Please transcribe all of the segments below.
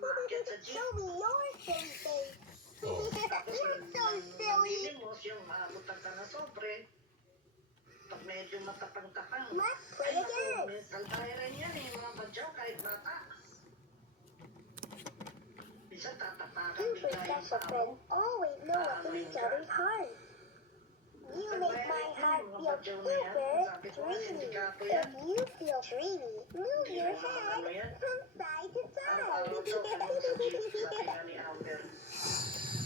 umakyat sa jeep. Show me your silly face. Oh. Tapos You're so silly. nanlilimos yung maabutan ka na sobre. Pag medyo matapang-tapang. Let's Ay play naku, again. mental tyrant yan eh, mga badyaw kahit bata. Minsan tatapakan Two bigla yung best paa mo. friends always know what's in each other's heart. You make my heart feel super dreamy. If you feel dreamy, move your head from side to Araw-araw daw kami sa jeep, sabi side. nga ni Amber.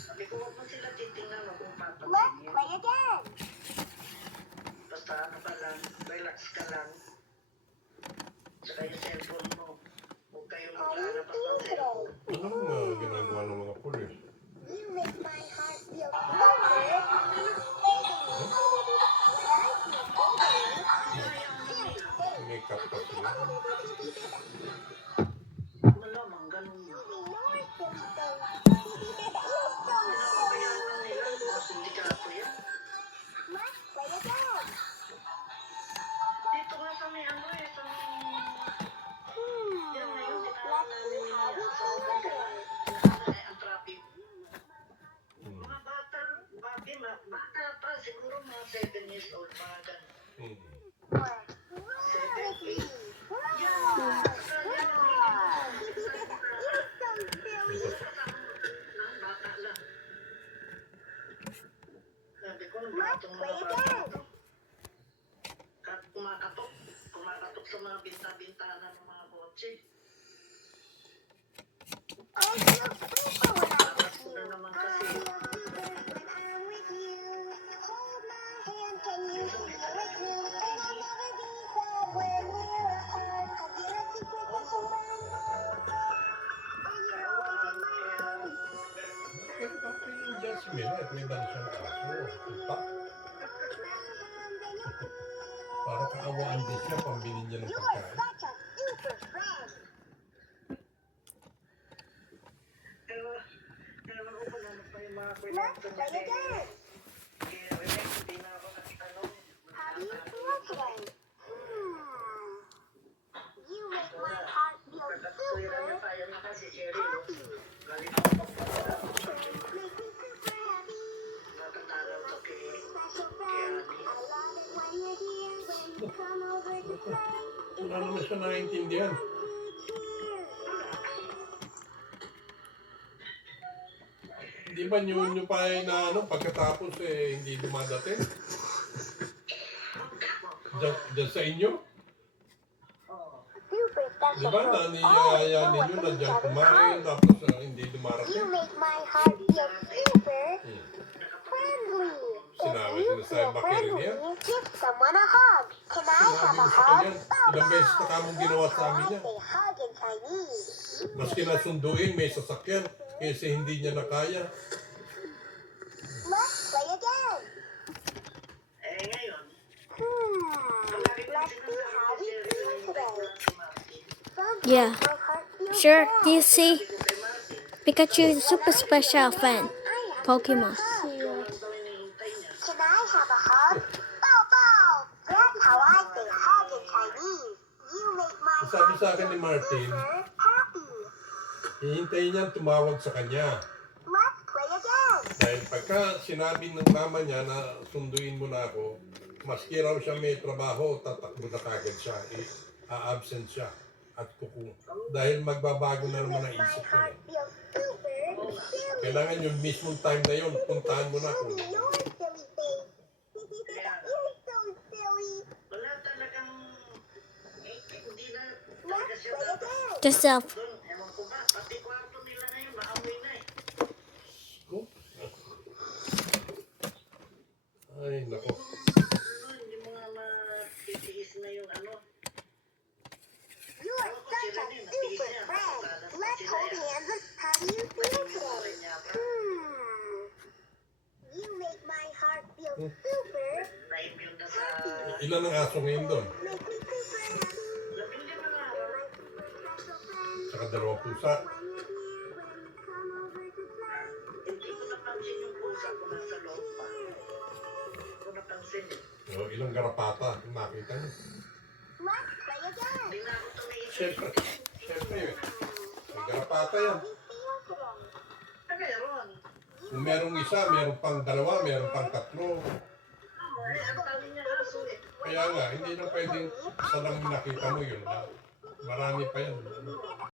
Sabi ko, huwag mo sila titingnan o kung Let's papansinin. play again. Basta ano ka lang, relax ka lang. Tsaka yung cellphone mo. Huwag kayong How do you maglalabas feel ng today? cellphone. Anong ginagawa ng mga pulis? You make my heart feel super May kapta sila. Malamang ganun yun. Dito nga sa may ano eh, sa may... Yan ngayon, tinawag namin ni sa ang traffic. Mga bata, bata pa, siguro mga 7 years old, mga ganun. 7, 8. Yan! Ang bata lang. Sabi ko, nung batong mga bata to. Kumakatok sa mga binta-bintana ng mga kotse. Tapos ko na naman kasi. Bakit yung Jasmine at may dala siyang kaso? Puta. Para kaawaan din siya, pambili niya ng pagkain. Ewan ko kung ano pa yung mga kwento niya. Kaya Rene, hindi na ako nagtanong. Pagkatuya na tayo na kasi Jerry, no? Galing ako pagpapala. Nakataraw to kay Ani. Wala naman siya naiintindihan. Hindi ba nyo pa na ano, pagkatapos hindi dumadating? Diyan sa inyo? Di ba naniyaya ninyo na dyan kumain tapos hindi You dumarating? make my heart feel super friendly. Sinabi If you sa feel bakit friendly, yan? give someone a hug. Can I have Sinabi a ko sa hug? kanya, ilang beses na kamong ginawa sa amin I yan. say hug in Chinese. Maski nasunduin, may sasakyan, kasi hindi niya nakaya. Let's play again. Eh ngayon, Let's see how we feel today. Yeah. My heart feels Sure, sad. do you see? kay Martin, Pikachu is a super special fan. Pokemon. Can I have a hug? Bow bow. That's how I say hug in Chinese. You make my Sabi heart sa akin ni feel Martin, super happy. hihintayin niya tumawag sa kanya. Let's play again. Dahil pagka sinabi ng mama niya na sunduin mo na ako, maski raw siya may trabaho, tatakbo na kagad siya, a-absent siya at kuku. Dahil magbabago na naman ang My isip niya. heart feels super silly. Kailangan yung mismong time na yun, puntahan mo na Show ako. me your silly face. You're so silly. wala talagang, hindi na talaga Let's siya play dapat. again. Yourself. Doon, ewan ko ba, pati kwarto nila ngayon, maamoy na eh. Ko? Ay, nako. Hindi mo nga matitiis na yung ano. You are such a super friend. Let's hold hands and how do you feel today? You make my heart feel super Na-immune na sa... Ilan ang aso ngayon doon? make me super happy. Labing lima na You're araw. my super special friend. Saka dalawang pusa. When you're here, when you come over to play. Hindi ko napansin yung pusa ko nasa loob pa. Hindi ko napansin eh. O, ilang garapata, makita niyo. Let's play again. Hindi na ako tumiisip. Siyempre, May garapata yan. Ah, meron. Kung merong isa, meron pang dalawa, meron pang tatlo. Ang tawag niya aso eh. Kaya nga, hindi na pwedeng sa lang nakita mo yun na marami pa yan.